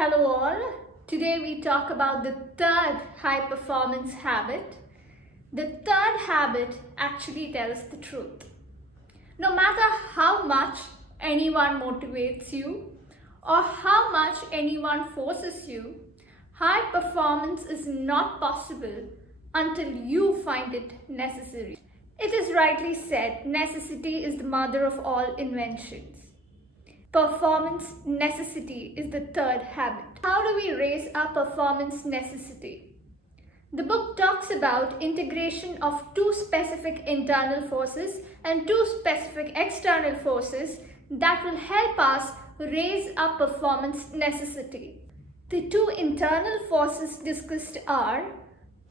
Hello all. Today we talk about the third high performance habit. The third habit actually tells the truth. No matter how much anyone motivates you or how much anyone forces you, high performance is not possible until you find it necessary. It is rightly said, necessity is the mother of all inventions. Performance necessity is the third habit. How do we raise our performance necessity? The book talks about integration of two specific internal forces and two specific external forces that will help us raise our performance necessity. The two internal forces discussed are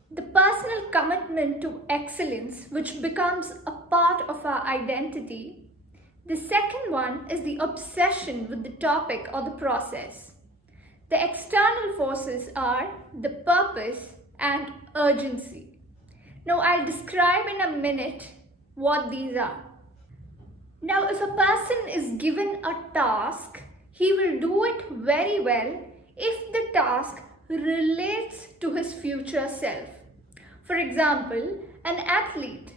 the personal commitment to excellence, which becomes a part of our identity. The second one is the obsession with the topic or the process. The external forces are the purpose and urgency. Now I'll describe in a minute what these are. Now if a person is given a task, he will do it very well if the task relates to his future self. For example, an athlete.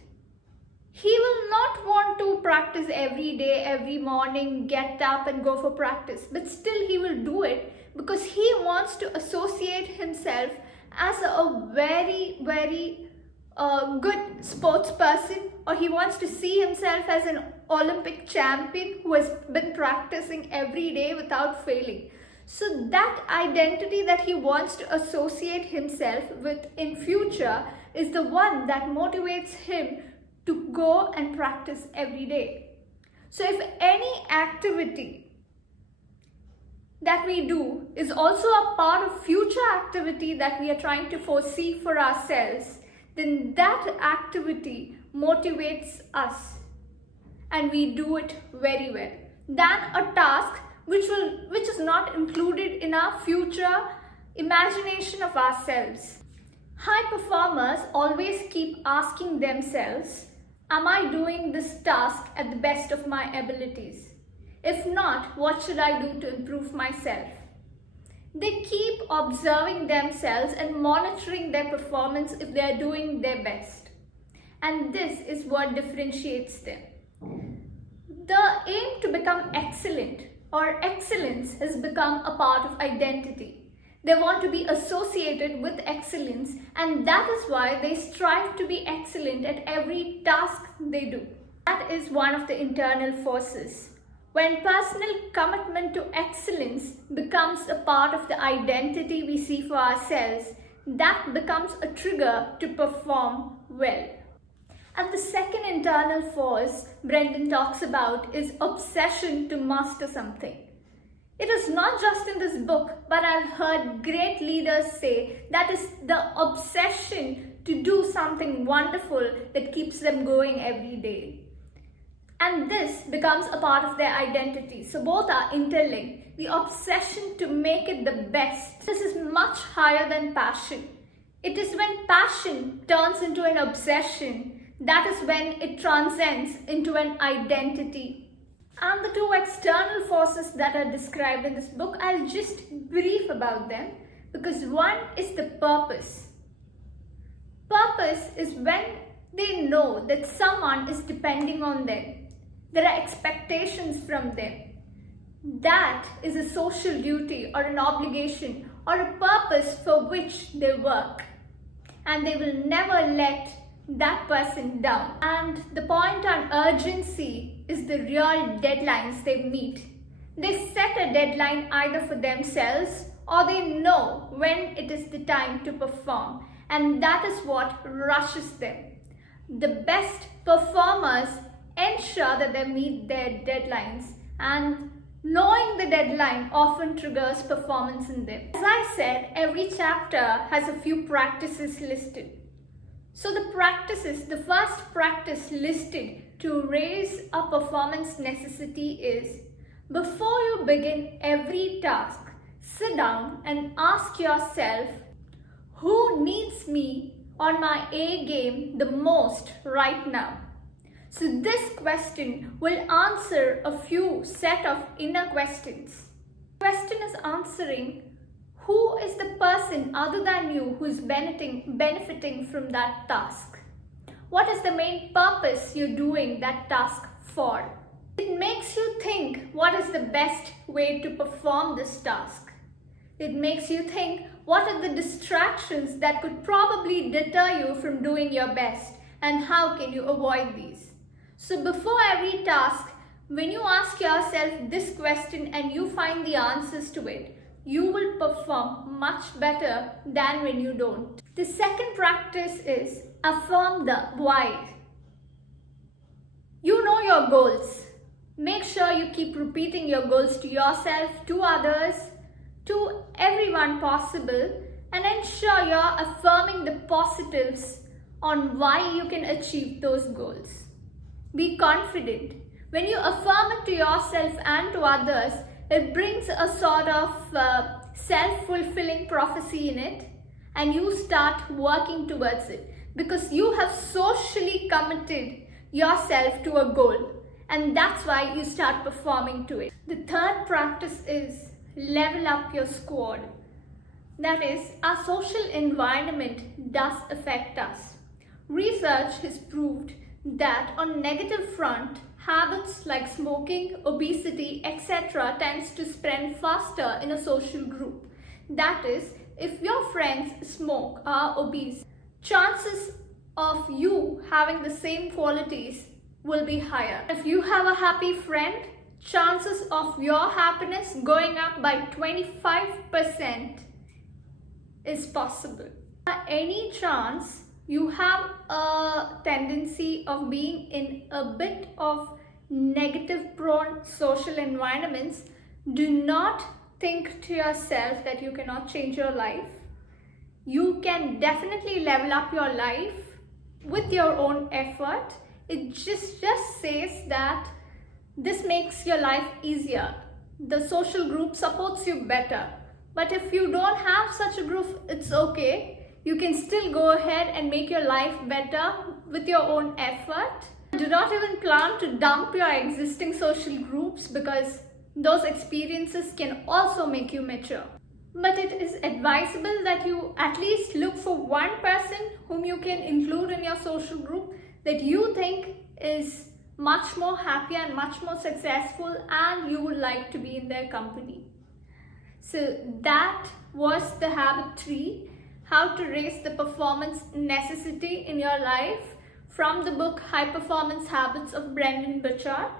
He will not want to practice every day, every morning, get up and go for practice. But still he will do it because he wants to associate himself as a very good sports person, or he wants to see himself as an Olympic champion who has been practicing every day without failing. So that identity that he wants to associate himself with in future is the one that motivates him to go and practice every day. So if any activity that we do is also a part of future activity that we are trying to foresee for ourselves, then that activity motivates us and we do it very well than a task which is not included in our future imagination of ourselves. High performers always keep asking themselves, am I doing this task at the best of my abilities? If not, what should I do to improve myself? They keep observing themselves and monitoring their performance if they are doing their best. And this is what differentiates them. The aim to become excellent or excellence has become a part of identity. They want to be associated with excellence, and that is why they strive to be excellent at every task they do. That is one of the internal forces. When personal commitment to excellence becomes a part of the identity we see for ourselves, that becomes a trigger to perform well. And the second internal force Brendon talks about is obsession to master something. It is not just in this book, but I've heard great leaders say that is the obsession to do something wonderful that keeps them going every day. And this becomes a part of their identity. So both are interlinked. The obsession to make it the best. This is much higher than passion. It is when passion turns into an obsession, that is when it transcends into an identity. And the two external forces that are described in this book, I'll just brief about them, because one is the purpose. Purpose is when they know that someone is depending on them. There are expectations from them. That is a social duty or an obligation or a purpose for which they work. And they will never let that person down. And the point on urgency is the real deadlines they meet. They set a deadline either for themselves or they know when it is the time to perform, and that is what rushes them. The best performers ensure that they meet their deadlines, and knowing the deadline often triggers performance in them. As I said, every chapter has a few practices listed. So the first practice listed to raise a performance necessity is, before you begin every task, sit down and ask yourself, who needs me on my A game the most right now? So this question will answer a few set of inner questions. The question is answering, Who is the person other than you who is benefiting from that task? What is the main purpose you're doing that task for? It makes you think what is the best way to perform this task. It makes you think what are the distractions that could probably deter you from doing your best and how can you avoid these. So before every task, when you ask yourself this question and you find the answers to it, you will perform much better than when you don't. The second practice is affirm the why. You know your goals. Make sure you keep repeating your goals to yourself, to others, to everyone possible, and ensure you're affirming the positives on why you can achieve those goals. Be confident. When you affirm it to yourself and to others, it brings a sort of self-fulfilling prophecy in it, and you start working towards it because you have socially committed yourself to a goal, and that's why you start performing to it. The third practice is level up your squad. That is, our social environment does affect us. Research has proved that on negative front, habits like smoking, obesity, etc. tends to spread faster in a social group. That is, if your friends smoke, are obese, chances of you having the same qualities will be higher. If you have a happy friend, chances of your happiness going up by 25% is possible. Any chance you have a tendency of being in a bit of negative prone social environments, do not think to yourself that you cannot change your life. You can definitely level up your life with your own effort. It just says that this makes your life easier. The social group supports you better. But if you don't have such a group, it's okay. You can still go ahead and make your life better with your own effort. Do not even plan to dump your existing social groups because those experiences can also make you mature. But it is advisable that you at least look for one person whom you can include in your social group that you think is much more happy and much more successful and you would like to be in their company. So that was the habit 3. How to raise the performance necessity in your life from the book High Performance Habits of Brendon Burchard.